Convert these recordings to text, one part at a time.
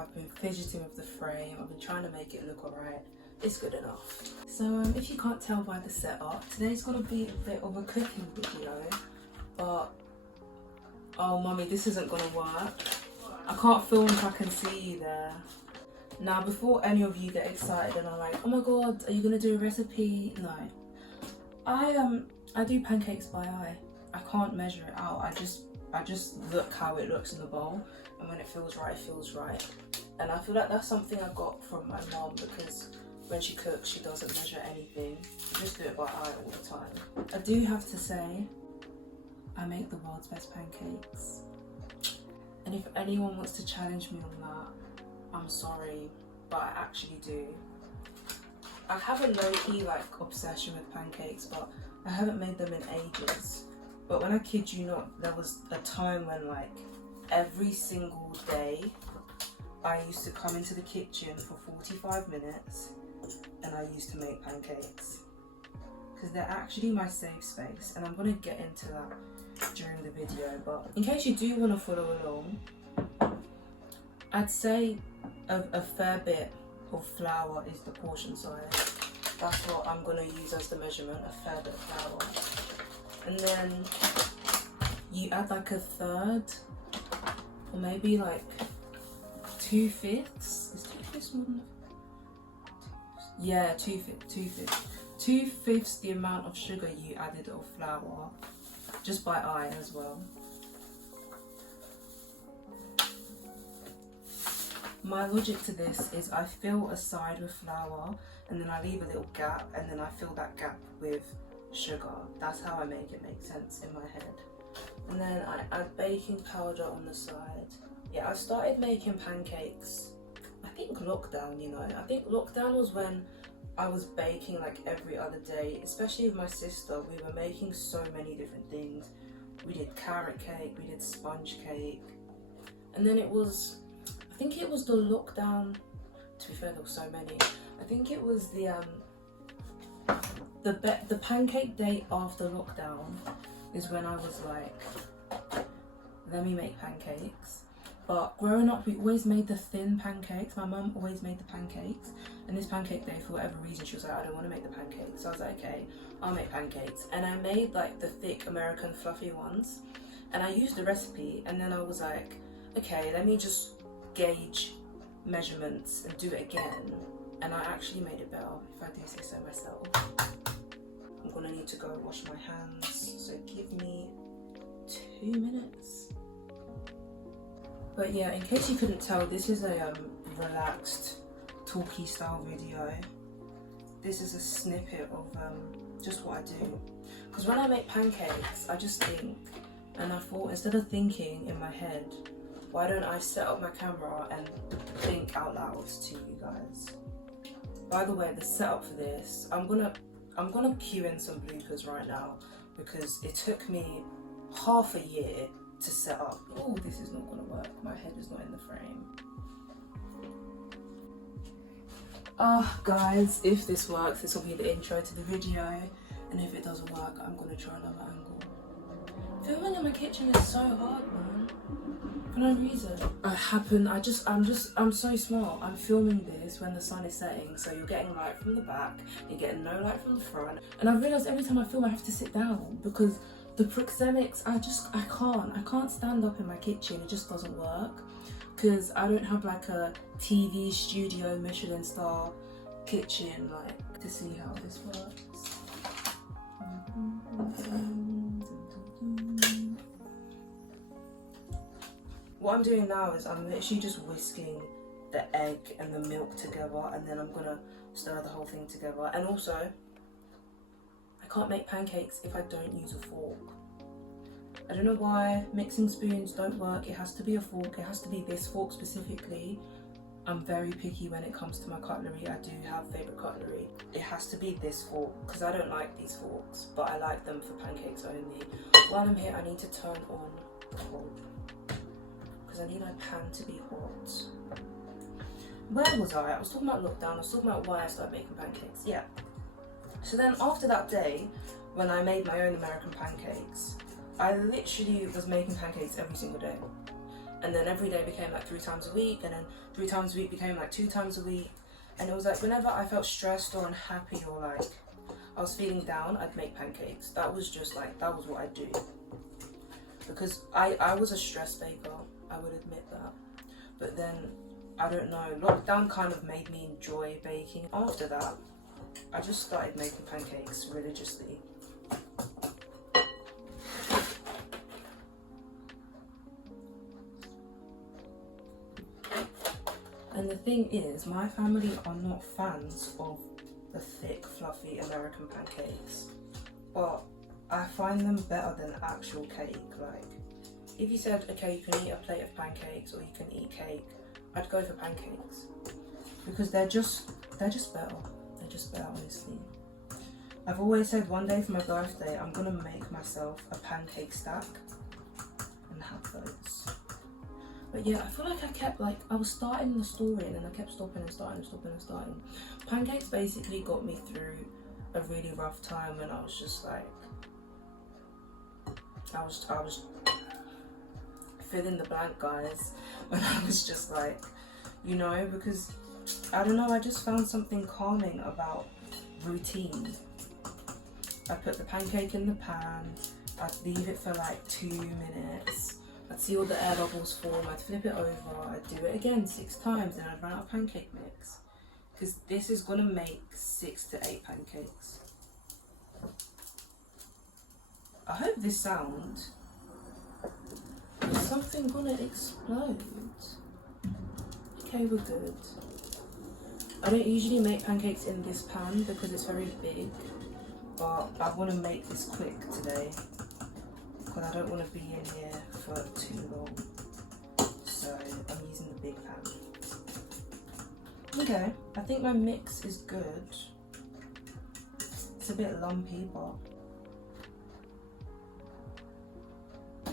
I've been fidgeting with the frame, I've been trying to make it look alright. It's good enough. So if you can't tell by the setup, today's gonna be a bit of a cooking video, but oh mummy, this isn't gonna work. I can't film if I can see you there. Now before any of you get excited and are like, oh my god, are you gonna do a recipe? No. I do pancakes by eye. I can't measure it out. I just look how it looks in the bowl, and when it feels right, it feels right. And I feel like that's something I got from my mom, because when she cooks, she doesn't measure anything. She just do it by eye all the time. I do have to say, I make the world's best pancakes. And if anyone wants to challenge me on that, I'm sorry, but I actually do. I have a low-key obsession with pancakes, but I haven't made them in ages. But when I kid you not, there was a time when every single day I used to come into the kitchen for 45 minutes and I used to make pancakes, because they're actually my safe space, and I'm going to get into that during the video. But in case you do want to follow along, I'd say a fair bit of flour is the portion size. That's what I'm going to use as the measurement, a fair bit of flour. And then you add a third, or maybe 2/5. Is 2/5 more than? Yeah, 2/5. 2/5 the amount of sugar you added of flour, just by eye as well. My logic to this is I fill a side with flour, and then I leave a little gap, and then I fill that gap with sugar. That's how I make it make sense in my head. And then I add baking powder on the side. Yeah, I started making pancakes, I think lockdown, I think lockdown was when I was baking every other day, especially with my sister. We were making so many different things. We did carrot cake, we did sponge cake, and then I think it was the lockdown, to be fair there were so many, I think it was the pancake day after lockdown is when I was let me make pancakes. But growing up, we always made the thin pancakes. My mum always made the pancakes, and this pancake day, for whatever reason, she was like, I don't want to make the pancakes. So I was like, okay, I'll make pancakes. And I made the thick American fluffy ones, and I used the recipe, and then I was like, okay, let me just gauge measurements and do it again. And I actually made it better, if I do say so myself. I'm gonna need to go wash my hands, so give me 2 minutes. But yeah, in case you couldn't tell, this is a relaxed, talky style video. This is a snippet of just what I do. Because when I make pancakes, I just think, and I thought, instead of thinking in my head, why don't I set up my camera and think out loud to you guys? By the way, the setup for this, I'm gonna cue in some bloopers right now, because it took me half a year to set up. Oh, this is not gonna work. My head is not in the frame. Guys, if this works, this will be the intro to the video, and if it doesn't work, I'm gonna try another angle. Filming in my kitchen is so hard, man. For no reason. I'm so smart. I'm filming this when the sun is setting, so you're getting light from the back, you're getting no light from the front. And I realise every time I film I have to sit down, because the proxemics, I can't stand up in my kitchen. It just doesn't work, because I don't have a TV studio Michelin star kitchen to see how this works. What I'm doing now is I'm literally just whisking the egg and the milk together, and then I'm gonna stir the whole thing together. And also, I can't make pancakes if I don't use a fork. I don't know why mixing spoons don't work. It has to be a fork. It has to be this fork specifically. I'm very picky when it comes to my cutlery. I do have favourite cutlery. It has to be this fork, because I don't like these forks, but I like them for pancakes only. While I'm here, I need to turn on the hob, because I need my pan to be hot. Where was I? I was talking about lockdown. I was talking about why I started making pancakes. Yeah. So then after that day, when I made my own American pancakes, I literally was making pancakes every single day. And then every day became like 3 times a week, and then 3 times a week became like 2 times a week. And it was like whenever I felt stressed or unhappy or like I was feeling down, I'd make pancakes. That was just like, that was what I'd do. Because I was a stress baker, I would admit that. But then, I don't know, lockdown kind of made me enjoy baking. After that, I just started making pancakes religiously. And the thing is, my family are not fans of the thick, fluffy American pancakes. But I find them better than actual cake. Like, if you said, okay, you can eat a plate of pancakes or you can eat cake, I'd go for pancakes. Because they're just better. They're just better, honestly. I've always said one day for my birthday, I'm gonna make myself a pancake stack and have those. But yeah, I feel like I was starting the story and then I kept stopping and starting and stopping and starting. Pancakes basically got me through a really rough time when I was just like, I was fill in the blank, guys, when I was just like, you know, because I don't know, I just found something calming about routine. I put the pancake in the pan, I'd leave it for like 2 minutes, I'd see all the air bubbles form, I'd flip it over, I'd do it again 6 times, and I'd run out of pancake mix. Because this is gonna make 6 to 8 pancakes. I hope this sound, is something gonna explode? Okay, we're good. I don't usually make pancakes in this pan because it's very big, but I want to make this quick today because I don't want to be in here for too long. So I'm using the big pan. Okay, I think my mix is good. It's a bit lumpy, but I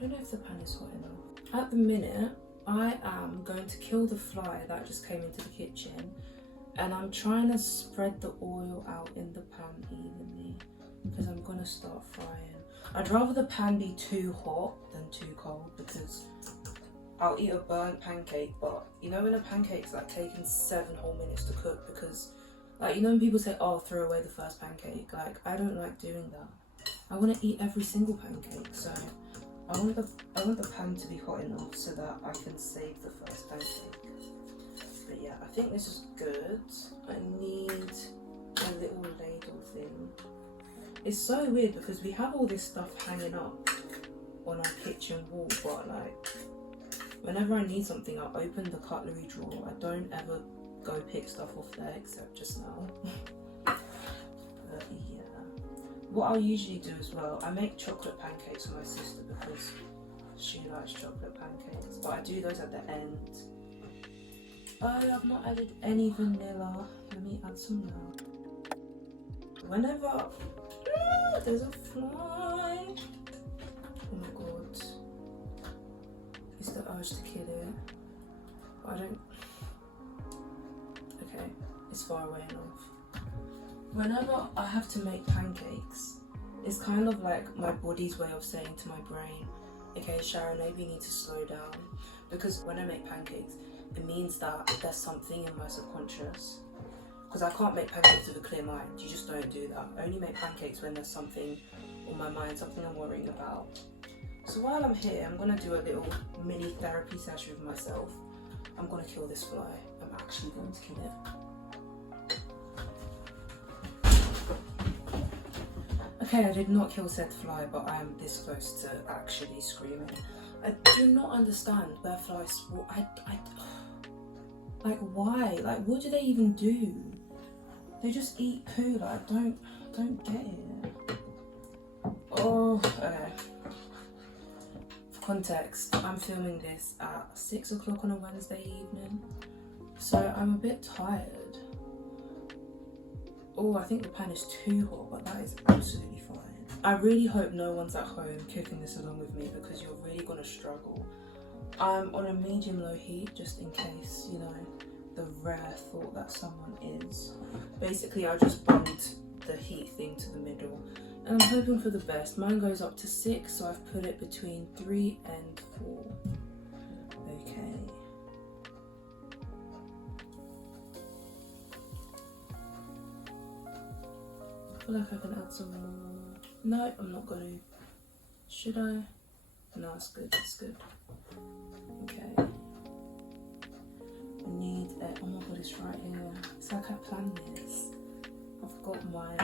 don't know if the pan is hot enough. At the minute, I am going to kill the fly that just came into the kitchen, and I'm trying to spread the oil out in the pan evenly because I'm gonna start frying. I'd rather the pan be too hot than too cold because I'll eat a burnt pancake, but you know when a pancake's like taking 7 whole minutes to cook, because like, you know when people say, oh, throw away the first pancake, like I don't like doing that. I want to eat every single pancake, so I want the pan to be hot enough so that I can save the first pancake. But yeah, I think this is good. I need a little ladle thing. It's so weird because we have all this stuff hanging up on our kitchen wall, but like whenever I need something, I'll open the cutlery drawer. I don't ever go pick stuff off there except just now. But yeah. What I'll usually do as well, I make chocolate pancakes for my sister because she likes chocolate pancakes, but I do those at the end. Oh, I've not added any vanilla. Let me add some now. Whenever there's a fly, oh my god, it's the urge to kill it. But I don't. Okay, it's far away enough. Whenever I have to make pancakes, it's kind of like my body's way of saying to my brain, okay, Sharon, maybe you need to slow down. Because when I make pancakes, it means that there's something in my subconscious. Because I can't make pancakes with a clear mind. You just don't do that. I only make pancakes when there's something on my mind, something I'm worrying about. So while I'm here, I'm going to do a little mini therapy session with myself. I'm going to kill this fly. I'm actually going to kill it. Okay, I did not kill said fly, but I am this close to actually screaming. I do not understand where flies spawn. Like why? Like what do they even do? They just eat poo. Like don't get it. Oh, okay. For context, I'm filming this at 6 o'clock on a Wednesday evening, so I'm a bit tired. Oh, I think the pan is too hot, but that is absolutely fine. I really hope no one's at home cooking this along with me because you're really gonna struggle. I'm on a medium-low heat just in case, you know, the rare thought that someone is. Basically, I just bumped the heat thing to the middle and I'm hoping for the best. Mine goes up to 6, so I've put it between 3 and 4. I feel like I can add some more. No, I'm not going to. Should I? No, it's good, it's good. Okay. I need a, oh my god, it's right here. It's like I planned this. I've got my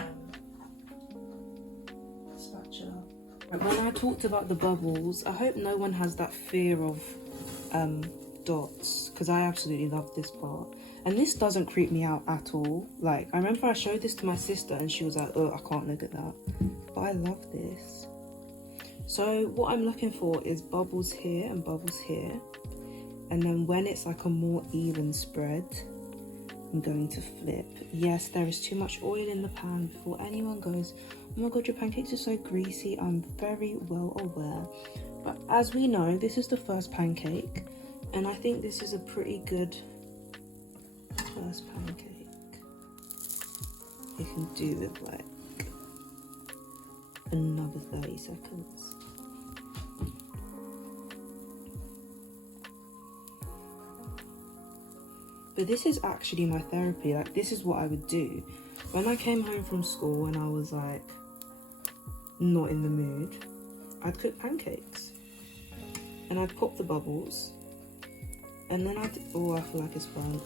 spatula. When I talked about the bubbles, I hope no one has that fear of dots, because I absolutely love this part. And this doesn't creep me out at all. Like, I remember I showed this to my sister and she was like, oh, I can't look at that. But I love this. So what I'm looking for is bubbles here and bubbles here. And then when it's like a more even spread, I'm going to flip. Yes, there is too much oil in the pan. Before anyone goes, oh my god, your pancakes are so greasy, I'm very well aware. But as we know, this is the first pancake. And I think this is a pretty good first pancake. You can do with like another 30 seconds. But this is actually my therapy. Like, this is what I would do when I came home from school and I was like not in the mood. I'd cook pancakes and I'd pop the bubbles, and then I'd, oh, I feel like it's burnt.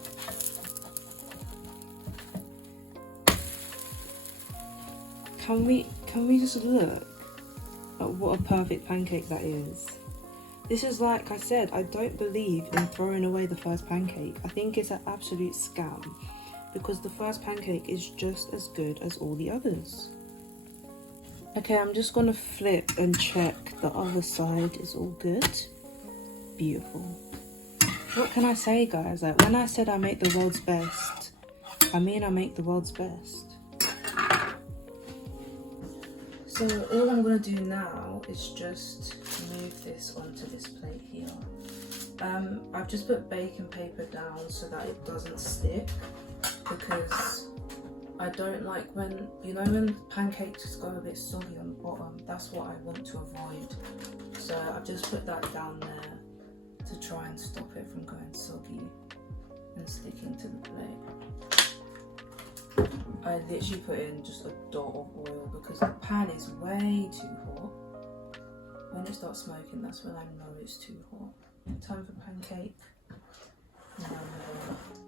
Can we just look at what a perfect pancake that is? This is, like I said, I don't believe in throwing away the first pancake. I think it's an absolute scam, because the first pancake is just as good as all the others. Okay, I'm just gonna flip and check the other side is all good. Beautiful. What can I say, guys? Like, when I said I make the world's best, I mean I make the world's best. So all I'm going to do now is just move this onto this plate here. I've just put baking paper down so that it doesn't stick, because I don't like when, you know, when pancakes go a bit soggy on the bottom. That's what I want to avoid. So I've just put that down there to try and stop it from going soggy and sticking to the plate. I literally put in just a dot of oil because the pan is way too hot. When it starts smoking, that's when I know it's too hot. Time for pancake number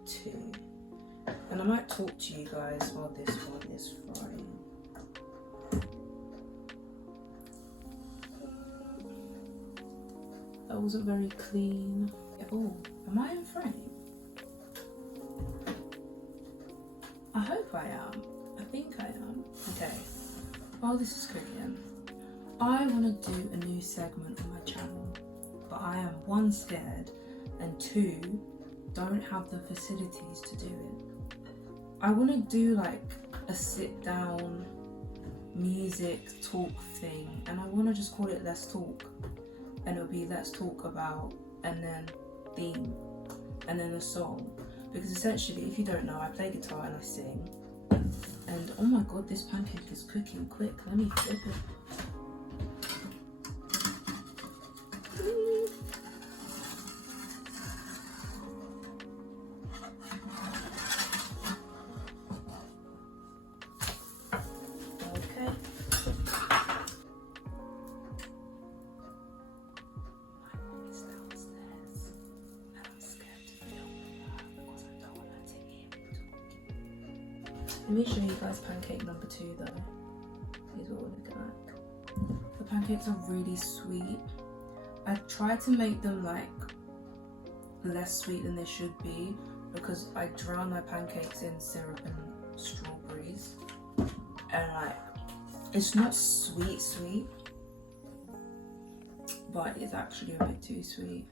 2. And I might talk to you guys while this one is frying. That wasn't very clean. Oh, am I in frame? I hope I am. I think I am. Okay. While this is cooking, I want to do a new segment on my channel, but I am 1, scared, and 2, don't have the facilities to do it. I want to do like a sit down music talk thing, and I want to just call it Let's Talk, and it'll be let's talk about, and then theme, and then a song. Because essentially, if you don't know, I play guitar and I sing. And oh my god, this pancake is cooking quick. Let me flip it. Okay. My mom is downstairs and I'm scared to film with her because I don't want her to hear me talking. Let me show you guys pancake number 2 though. Here's what we're looking like. The pancakes are really sweet. I tried to make them like less sweet than they should be because I drown my pancakes in syrup and strawberries, and like it's not sweet, but it's actually a bit too sweet.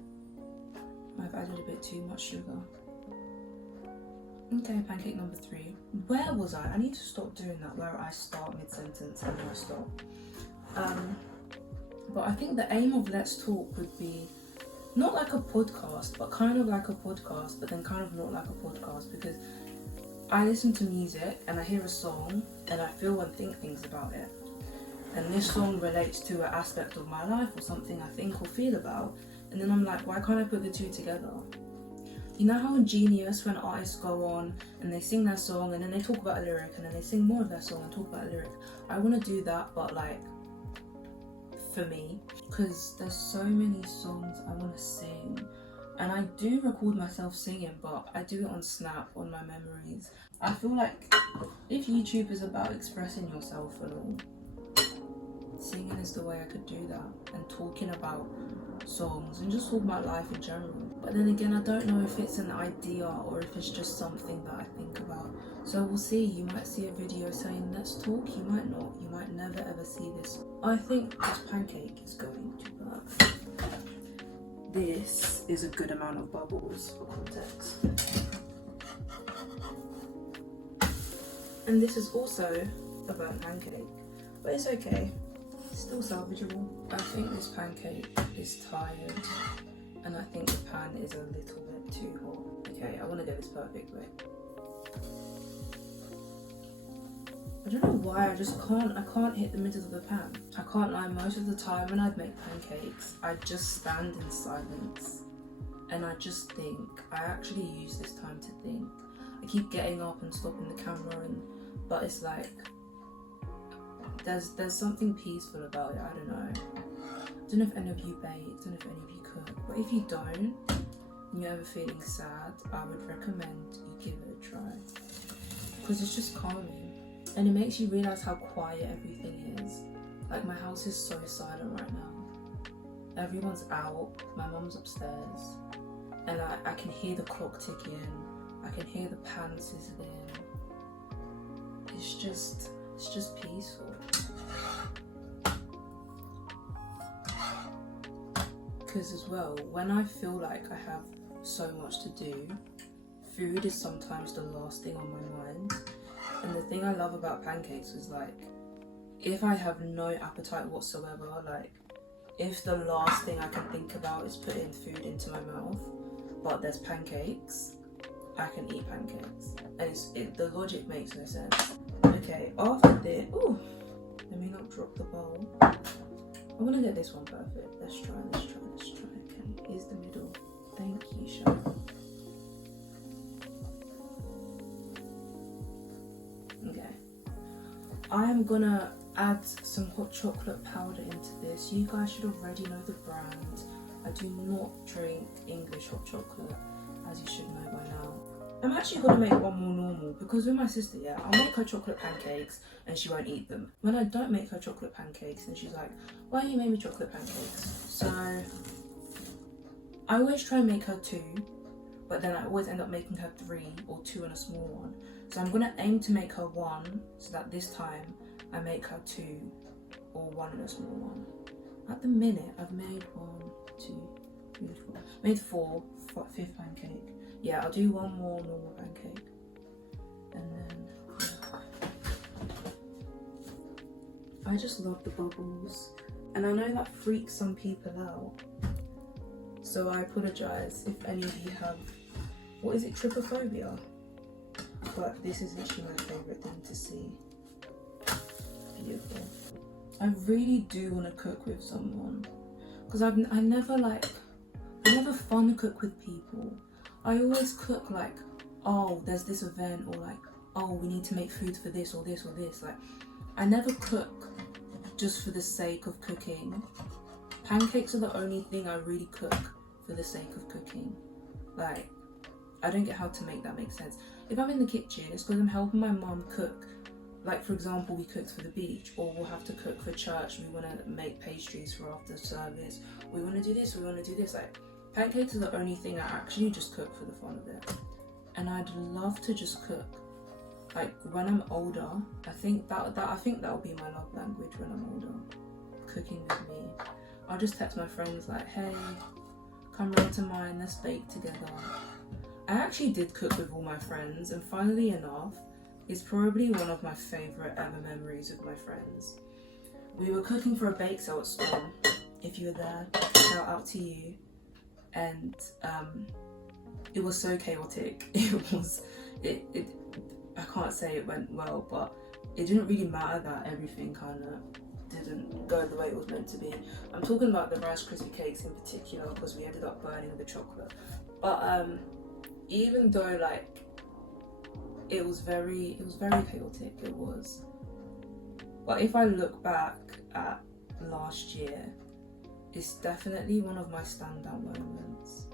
I've added a bit too much sugar. Okay, pancake number 3. Where was I? I need to stop doing that where I start mid-sentence and then I stop. But I think the aim of Let's Talk would be not like a podcast, but kind of like a podcast, but then kind of not like a podcast, because I listen to music and I hear a song and I feel and think things about it. And this song relates to an aspect of my life or something I think or feel about. And then I'm like, why can't I put the 2 together? You know how ingenious when artists go on and they sing their song and then they talk about a lyric and then they sing more of their song and talk about a lyric. I want to do that, but like for me, because there's so many songs I want to sing, and I do record myself singing, but I do it on Snap, on my memories. I feel like if YouTube is about expressing yourself and all, singing is the way I could do that, and talking about songs and just talk about life in general. But then again, I don't know if it's an idea or if it's just something that I think about. So we'll see. You might see a video saying let's talk, you might not. You might never ever see this. I think this pancake is going to work. This is a good amount of bubbles for context. And this is also a burnt pancake, but it's okay. Still salvageable. I think this pancake is tired, and I think the pan is a little bit too hot. Okay, I want to get this perfect way. I don't know why, I can't hit the middle of the pan. I can't lie, most of the time when I'd make pancakes, I'd just stand in silence and I just think. I actually use this time to think. I keep getting up and stopping the camera, but it's like, there's something peaceful about it. I don't know if any of you bake, I don't know if any of you cook, but if you don't and you're ever feeling sad, I would recommend you give it a try, because it's just calming and it makes you realise how quiet everything is. Like, my house is so silent right now. Everyone's out, my mum's upstairs, and I can hear the clock ticking, I can hear the pan sizzling. It's just peaceful. Because as well, when I feel like I have so much to do, food is sometimes the last thing on my mind. And the thing I love about pancakes is, like, if I have no appetite whatsoever, like, if the last thing I can think about is putting food into my mouth, but there's pancakes, I can eat pancakes. And the logic makes no sense. Okay, after this, ooh, let me not drop the bowl. I'm gonna get this one perfect. Let's try. Okay, here's the middle. Thank you, Sharon. Okay, I'm gonna add some hot chocolate powder into this. You guys should already know the brand. I do not drink English hot chocolate, as you should know by now. I'm actually gonna make one more normal, because with my sister, yeah, I'll make her chocolate pancakes and she won't eat them. When I don't make her chocolate pancakes, and she's like, why you made me chocolate pancakes? So I always try and make her 2, but then I always end up making her 3 or 2 and a small one. So I'm gonna aim to make her 1, so that this time I make her 2 or 1 and a small one. At the minute, I've made 1, 2, 3, 4, made 4, 5th pancake. Yeah, I'll do one more normal pancake, and then I just love the bubbles, and I know that freaks some people out, so I apologise if any of you have, what is it, trypophobia? But this is literally my favourite thing to see. Beautiful. I really do want to cook with someone, because I never fun cook with people. I always cook like, oh, there's this event, or like, oh, we need to make food for this or this or this. Like, I never cook just for the sake of cooking. Pancakes are the only thing I really cook for the sake of cooking. Like, I don't get how to make that make sense. If I'm in the kitchen, it's because I'm helping my mum cook. Like, for example, we cooked for the beach, or we'll have to cook for church. We want to make pastries for after service. We want to do this, we want to do this. Like, pancakes are the only thing I actually just cook for the fun of it. And I'd love to just cook. Like, when I'm older, I think that'll be my love language when I'm older. Cooking with me. I'll just text my friends like, hey, come round to mine, let's bake together. I actually did cook with all my friends, and funnily enough, it's probably one of my favourite ever memories with my friends. We were cooking for a bake sale at Storm. If you were there, shout out to you. And it was so chaotic. I can't say it went well, but it didn't really matter that everything kind of didn't go the way it was meant to be. I'm talking about the Rice Krispie cakes in particular, because we ended up burning the chocolate. But even though like it was very chaotic, it was. But if I look back at last year, it's definitely one of my standout moments.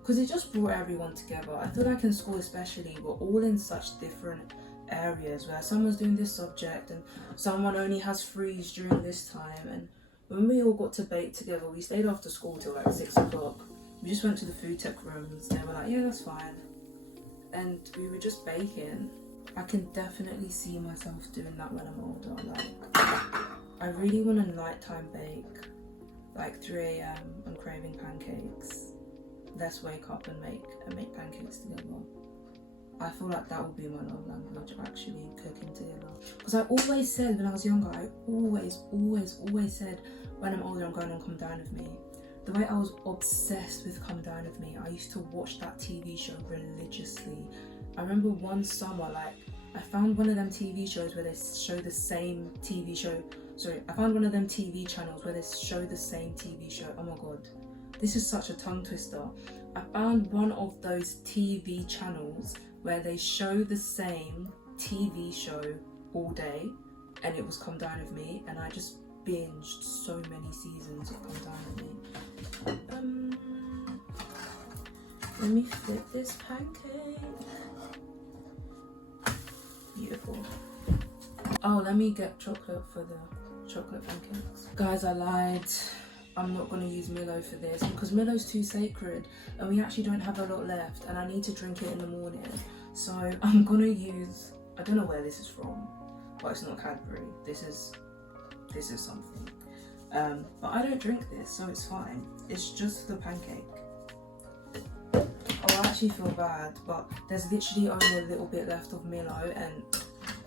Because it just brought everyone together. I feel like in school especially, we're all in such different areas where someone's doing this subject and someone only has freeze during this time. And when we all got to bake together, we stayed after school till like 6 o'clock. We just went to the food tech rooms. They were like, yeah, that's fine. And we were just baking. I can definitely see myself doing that when I'm older. Like, I really want to nighttime bake, like 3 a.m. I'm craving pancakes. Let's wake up and make pancakes together. I feel like that would be my love language, actually, cooking together. Because I always said when I was younger, I always said when I'm older I'm going on Come Dine With Me. The way I was obsessed with Come Dine With Me, I used to watch that TV show religiously. I remember one summer, like, I found one of them TV shows where they show the same TV show. Sorry, I found one of them TV channels where they show the same TV show. Oh my god. This is such a tongue twister. I found one of those TV channels where they show the same TV show all day, and it was Come Dine With Me, and I just binged so many seasons of Come Dine With Me. Let me flip this pancake. Beautiful. Oh, let me get chocolate for the chocolate pancakes. Guys, I lied. I'm not going to use Milo for this because Milo's too sacred and we actually don't have a lot left and I need to drink it in the morning. So I'm going to use, I don't know where this is from, but it's not Cadbury. This is something. But I don't drink this, so it's fine. It's just the pancake. Oh, I actually feel bad, but there's literally only a little bit left of Milo and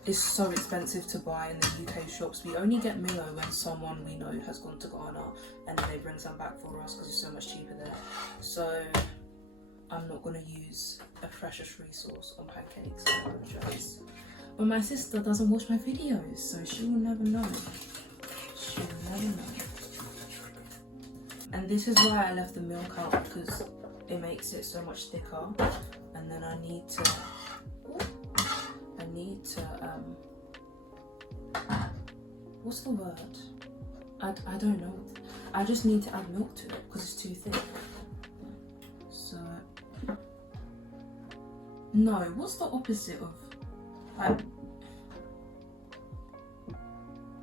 it's so expensive to buy in the UK shops. We only get Milo when someone we know has gone to Ghana and then they bring some back for us because it's so much cheaper there. So I'm not going to use a precious resource on pancakes, I apologise. But my sister doesn't watch my videos, so she will never know. She will never know. And this is why I left the milk out, because it makes it so much thicker. And then I need to what's the word? I don't know. I just need to add milk to it because it's too thick. So no, what's the opposite of like?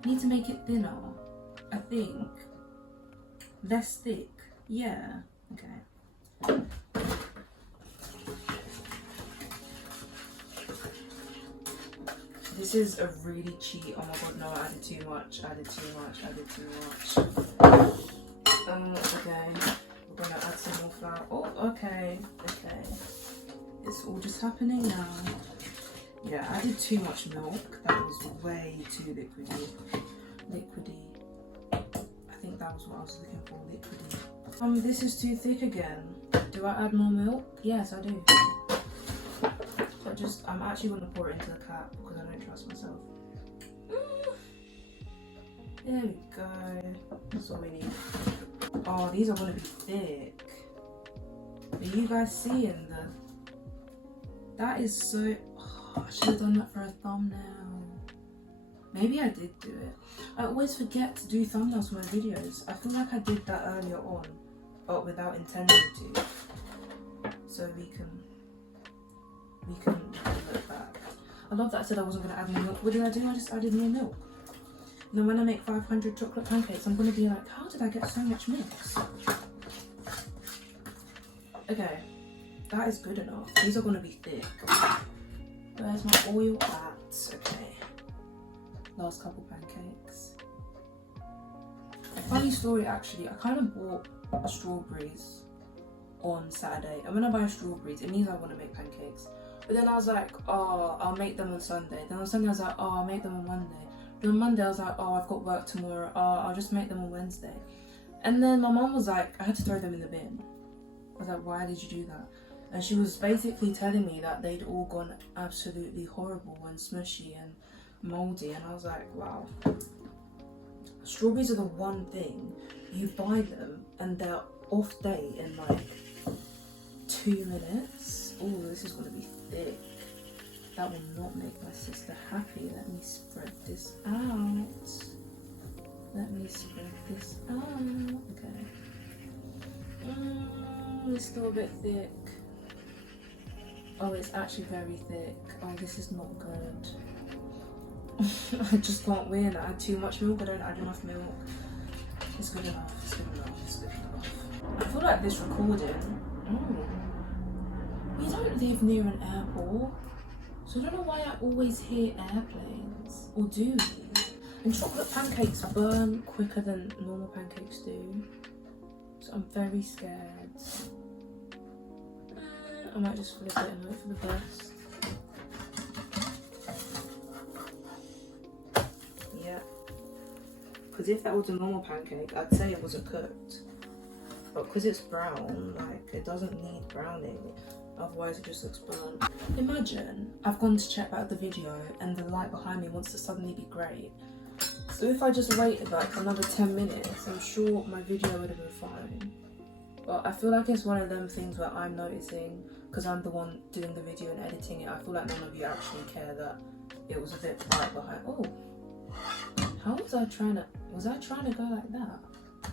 Need to make it thinner, I think. Less thick. Yeah. Okay. This is a really cheat. Oh my god, no, I added too much. Okay. We're gonna add some more flour. Oh, okay. It's all just happening now. Yeah, I added too much milk. That was way too liquidy. I think that was what I was looking for, liquidy. This is too thick again. Do I add more milk? Yes, I do. I'm actually going to pour it into the cup because I don't trust myself. There we go. That's all we need. Oh, these are going to be thick. Are you guys seeing that is so... Oh, I should have done that for a thumbnail. Maybe I did do it. I always forget to do thumbnails for my videos. I feel like I did that earlier on, but without intending to. So we can look back. I love that I said I wasn't going to add more milk. What did I do? I just added more milk. And then when I make 500 chocolate pancakes, I'm going to be like, how did I get so much mix? Okay, that is good enough. These are going to be thick. Where's my oil at? Okay, last couple pancakes. A funny story actually, I kind of bought strawberries on Saturday, and when I buy strawberries, it means I want to make pancakes. But then I was like, oh, I'll make them on Sunday. Then on Sunday I was like, oh, I'll make them on Monday. Then on Monday I was like, oh, I've got work tomorrow. Oh, I'll just make them on Wednesday. And then my mum was like, I had to throw them in the bin. I was like, why did you do that? And she was basically telling me that they'd all gone absolutely horrible and smushy and mouldy. And I was like, wow. Strawberries are the one thing, you buy them and they're off date in like 2 minutes. Oh, this is going to be thick. That will not make my sister happy. Let me spread this out. Okay. It's still a bit thick. Oh, it's actually very thick. Oh, this is not good. I just can't win. I add too much milk. I don't add enough milk. It's good enough. It's good enough. It's good enough. I feel like this recording. We don't live near an airport, so I don't know why I always hear airplanes. Or do we? And chocolate pancakes burn quicker than normal pancakes do, so I'm very scared. I might just flip it and hope for the best. Yeah. Because if that was a normal pancake, I'd say it wasn't cooked. But because it's brown, like, it doesn't need browning. Otherwise it just looks burnt. Imagine I've gone to check back the video and the light behind me wants to suddenly be grey. So if I just waited like another 10 minutes, I'm sure my video would have been fine. But I feel like it's one of them things where I'm noticing, because I'm the one doing the video and editing it, I feel like none of you actually care that it was a bit bright behind. Oh, how was I trying to go like that?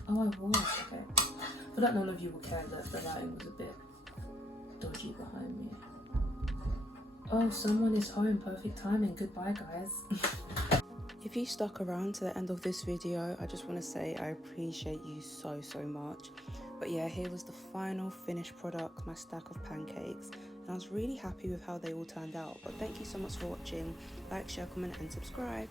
Oh, I was, okay. I feel like none of you will care that the lighting was a bit dodgy behind me. Oh, someone is home, perfect timing, goodbye guys. If you stuck around to the end of this video, I just want to say I appreciate you so much. But yeah, here was the final finished product, my stack of pancakes, and I was really happy with how they all turned out. But thank you so much for watching. Like, share, comment and subscribe.